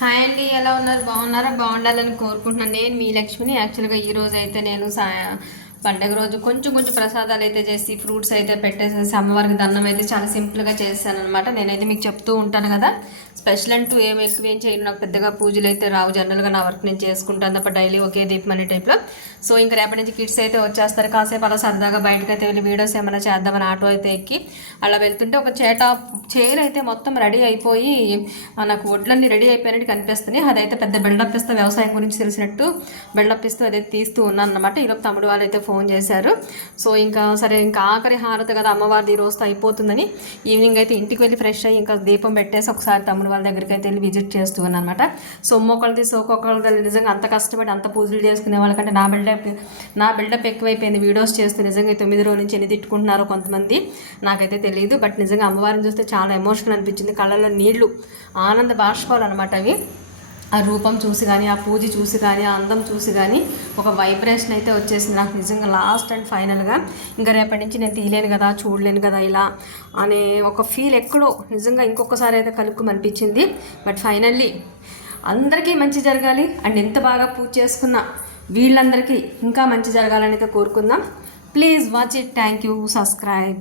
Hi అండి ఎలా ఉన్నారు? బాగున్నారా? బాగుండాలని కోరుకుంటున్నాను. నేను మీ లక్ష్మిని యాక్చువల్గా ఈ రోజు అయితే నేను సా పండగ రోజు కొంచెం కొంచెం ప్రసాదాలు అయితే చేసి ఫ్రూట్స్ అయితే పెట్టేసేసి అమ్మవారికి దండం అయితే చాలా సింపుల్గా చేస్తాను అనమాట నేనైతే మీకు చెప్తూ ఉంటాను కదా స్పెషల్ అంటూ ఏం ఎక్కువ ఏం చేయను. నాకు పెద్దగా పూజలు అయితే రావు. జనరల్గా నా వర్క్ నేను చేసుకుంటాను తప్ప డైలీ ఒకే దీపం అనే టైప్లో సో ఇంకా రేపటి నుంచి కిడ్స్ అయితే వచ్చేస్తారు. కాసేపు అలా సరదాగా బయటకు అయితే వెళ్ళి వీడియోస్ ఏమైనా చేద్దామని ఆటో అయితే ఎక్కి అలా వెళ్తుంటే ఒక చేట చైర్ అయితే మొత్తం రెడీ అయిపోయి నాకు వడ్లన్నీ రెడీ అయిపోయినట్టు కనిపిస్తున్నాయి. అదైతే పెద్ద బిల్డప్ ఇస్తూ వ్యవసాయం గురించి తెలిసినట్టు బిల్డప్ ఇస్తూ అదైతే తీస్తూ ఉన్నాను అనమాట ఈలోపు తమ్ముడు వాళ్ళు అయితే ఫోన్ చేశారు. సో ఇంకా సరే ఇంకా ఆఖరి హారతి కదా అమ్మవారిది ఈ రోజుతో అయిపోతుందని. ఈవినింగ్ అయితే ఇంటికి వెళ్ళి ఫ్రెష్ అయ్యి ఇంకా దీపం పెట్టేసి ఒకసారి తమ్ముడు వాళ్ళ దగ్గరికి అయితే వెళ్ళి విజిట్ చేస్తూ ఉన్నాను అనమాట సో ఒకరిది సోకొకరిది నిజంగా అంత కష్టపడి అంత పూజలు చేసుకునే వాళ్ళకంటే నా బిల్డప్ నా బిల్డప్ ఎక్కువైపోయింది. వీడియోస్ చేస్తూ నిజంగా తొమ్మిది రోజుల నుంచి ఎన్ని తిట్టుకుంటున్నారో కొంతమంది నాకైతే తెలియదు. బట్ నిజంగా అమ్మవారిని చూస్తే చాలా ఎమోషనల్ అనిపించింది. కళ్ళలో నీళ్ళు ఆనంద బాష్పాలు అనమాట అవి. ఆ రూపం చూసి కానీ ఆ పూజ చూసి కానీ ఆ అందం చూసి కానీ ఒక వైబ్రేషన్ అయితే వచ్చేసింది. నాకు నిజంగా లాస్ట్ అండ్ ఫైనల్గా ఇంకా రేపటి నుంచి నేను తీయలేను కదా చూడలేను కదా ఇలా అనే ఒక ఫీల్ ఎక్కడో నిజంగా ఇంకొకసారి అయితే కలుపుమనిపించింది బట్ ఫైనల్లీ అందరికీ మంచి జరగాలి. అండ్ ఎంత బాగా పూజ చేసుకున్నా వీళ్ళందరికీ ఇంకా మంచి జరగాలని అయితే కోరుకుందాం. Please watch it thank you subscribe